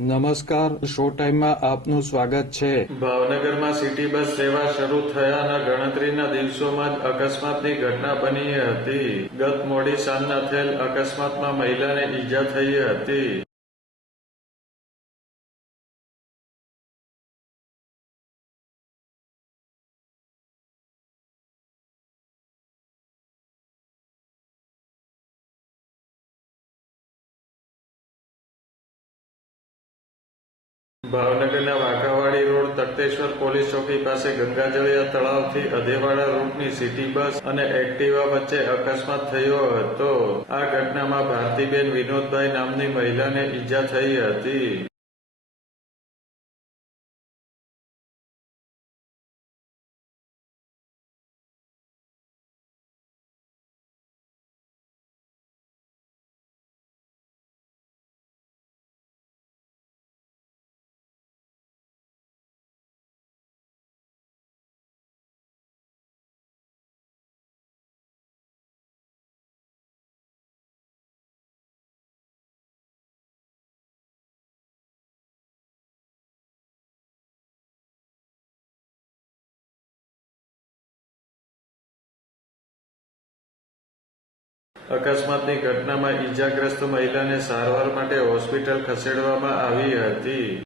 નમસ્કાર, શો ટાઈમમાં આપનું સ્વાગત છે. ભાવનગરમાં સિટી બસ સેવા શરૂ થયાના ગણતરીના દિવસોમાં જ અકસ્માતની ઘટના બની હતી. ગત મોડી સાંજના થયેલ અકસ્માતમાં મહિલાને ઈજા થઈ હતી. ભાવનગરના વાઘાવાડી રોડ તટેશ્વર પોલીસ ચોકી પાસે ગંગાજળિયા તળાવથી અધેવાડા રૂટની સિટી બસ અને એક્ટિવા વચ્ચે અકસ્માત થયો હતો. આ ઘટનામાં ભારતીબેન વિનોદભાઈ નામની મહિલાને ઈજા થઈ હતી. અકસ્માતની ઘટનામાં ઈજાગ્રસ્ત મહિલાને સારવાર માટે હોસ્પિટલ ખસેડવામાં આવી હતી.